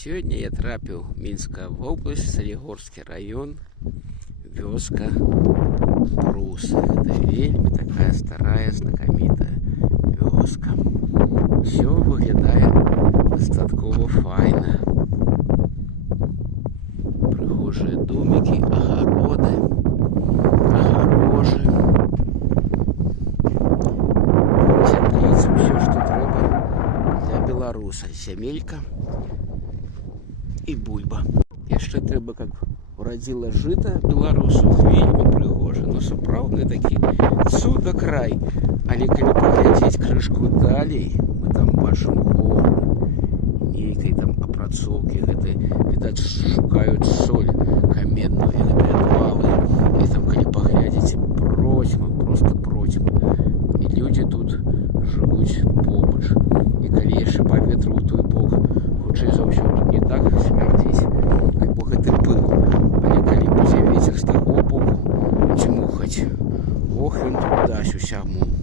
Сегодня я трапіў Мінская вобласць, Салігорскі раён, вёска Прусы. Это вельмі такая старая, знакамітая вёска. Все выглядае дастаткова файна. Прыгожыя домікі, агароды, агарожы, цяпліцы, все, што трэба для беларуса. Зямелька і бульба. Яшчэ трэба, каб урадзіла жыта беларусу, вельмі прыгожа, но сапраўдны такі цудакрай. Але калі паглядзець крышку далей, мы там бачым гору нейкай там апрацоўкі, гэты, відаць, шукаюць соль каменную, і гэтыя адвалы. І там, калі паглядзець, процьма, проста процьма. І людзі тут жывуць побач. І калі яшчэ паветра ў той бок, хутчэй за ўсё, тут не так смярдзіць, альбо гэты пыл. Але калі будзе вецер з таго боку дзьмухаць, ох, ён тут дасць усяму.